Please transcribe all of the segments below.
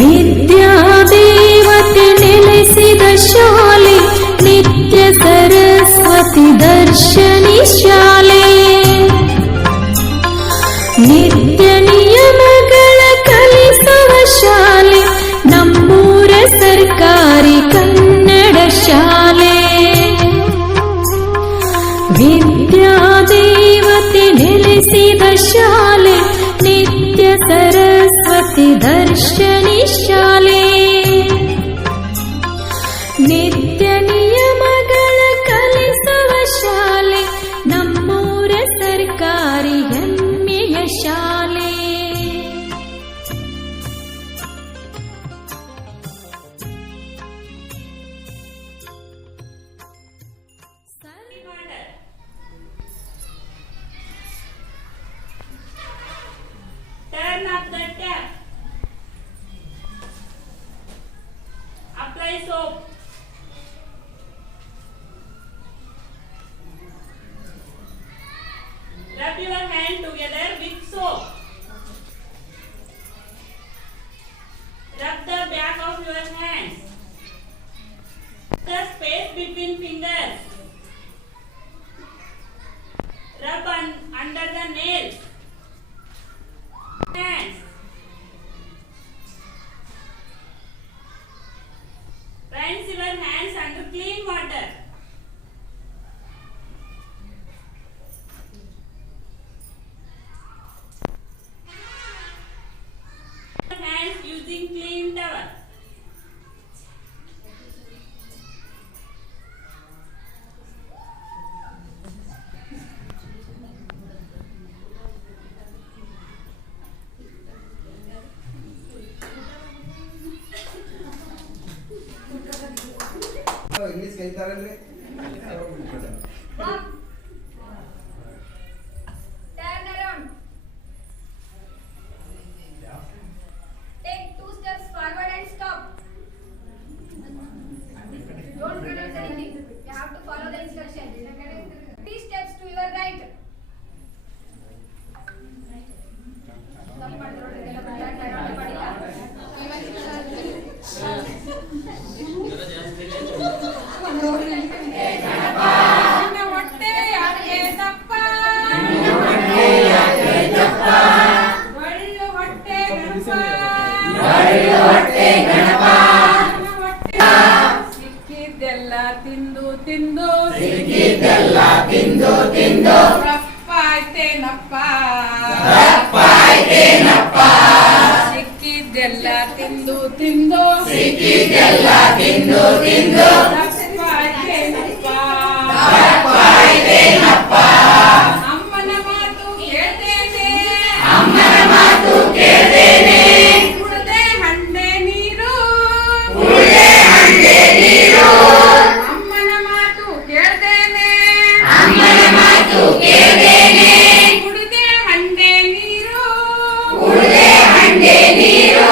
ವಿದ್ಯಾದೇವತೆ ನೆಲೆಸಿದ ಶಾಲೆ ನಿತ್ಯ ಸರಸ್ವತಿ ದರ್ಶನಿ ಶಾಲೆ. ನಿತ್ಯ ನಿಯಮಗಳ ಕಲಿಸುವ ಶಾಲೆ ನಮ್ಮೂರ ಸರ್ಕಾರಿ ಕನ್ನಡ ಶಾಲೆ. ವಿದ್ಯಾದೇವತೆ ನೆಲೆಸಿದ ಶಾಲೆ ನಿತ್ಯ ಸರಸ್ವತಿ ದರ್ಶನಿ ಶಾಲೆ. ನಿತ್ಯ ನಿಯಮಗಳ ಕಲಿಸುವ ಶಾಲೆ ನಮ್ಮೂರ ಸರ್ಕಾರಿ ಹೆಮ್ಮೆಯ ಶಾಲೆ. Turn up the tap. Apply soap. Rub your hand together with soap. Rub the back of your hands. The space between fingers. Rub under the nails. Hands. Rinse your hands under clean water. Hands using clean towel. English ಕಲಿತಾರಲ್ರಿ Turn around. Take 2 steps forward and stop. Don't pronounce anything. You have to follow the instructions. 3 steps to your right. ಸಿಕ್ಕಿದ್ದೆಲ್ಲ ತಿಂದು ತಿಂದು ಸಿಕ್ಕಿದ್ದೆಲ್ಲ ತಿಂದು ತಿಂದು ರಪ್ಪಾಯ್ತೇನಪ್ಪ ರಪ್ಪಾಯ್ತೇನಪ್ಪ ಸಿಕ್ಕಿದ್ದೆಲ್ಲ ತಿಂದು ತಿಂದು ಸಿಕ್ಕಿದ್ದೆಲ್ಲ ತಿಂದು ತಿಂದು ರಪ್ಪಾಯ್ತೇನಪ್ಪ ರಪ್ಪಾಯ್ತೇನಪ್ಪ ಅಮ್ಮನ ಮಾತು ಕೇಳ್ತೇನೆ ಅಮ್ಮನ ಮಾತು ಕೇಳ್ತೇನೆ ಕುಡ್ದೆ ಹಂಡೆ ನೀರು ಕುಡ್ದೆ ಹಂಡೆ ನೀರು ಅಮ್ಮನ ಮಾತು ಕೇಳ್ತೇನೆ ಅಮ್ಮನ ಮಾತು ಕೇಳ್ತೇನೆ ಕುಡ್ದೆ ಹಂಡೆ ನೀರು ಕುಡ್ದೆ ಹಂಡೆ ನೀರು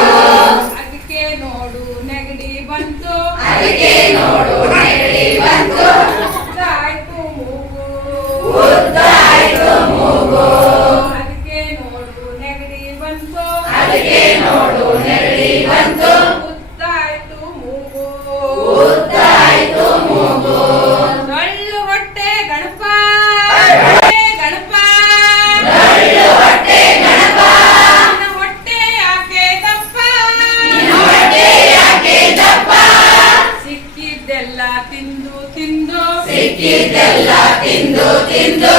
ಅದಕ್ಕೆ ನೋಡು ನೆಗಡಿ ಬಂತು ಅದಕ್ಕೆ ನೋಡು ನೆಗಡಿ ಬಂತು ಉದ್ದಾಯ್ತು ಮೂಗು ಉದ್ದಾಯ್ತು ಮೂಗು ಅದಕ್ಕೆ ನೋಡು ನೆಗಡಿ ಬಂತು ಅದಕ್ಕೆ ನೋಡು ನೆಗಡಿ ಬಂತು ಉದ್ದಾಯ್ತು ಮೂಗು ಉದ್ದಾಯ್ತು ಮೂಗು ಡೊಳ್ಳು ಹೊಟ್ಟೆ ಗಣಪ ಗಣಪ ಡೊಳ್ಳು ಹೊಟ್ಟೆ ಗಣಪ ನಿನ್ನ ಹೊಟ್ಟೆ ಯಾಕೆ ದಪ್ಪ ನಿನ್ನ ಹೊಟ್ಟೆ ಯಾಕೆ ದಪ್ಪ ಸಿಕ್ಕಿದ್ದೆಲ್ಲ ತಿಂದು ತಿಂದು ಸಿಕ್ಕಿದ್ದೆಲ್ಲ ತಿಂದು ತಿಂದು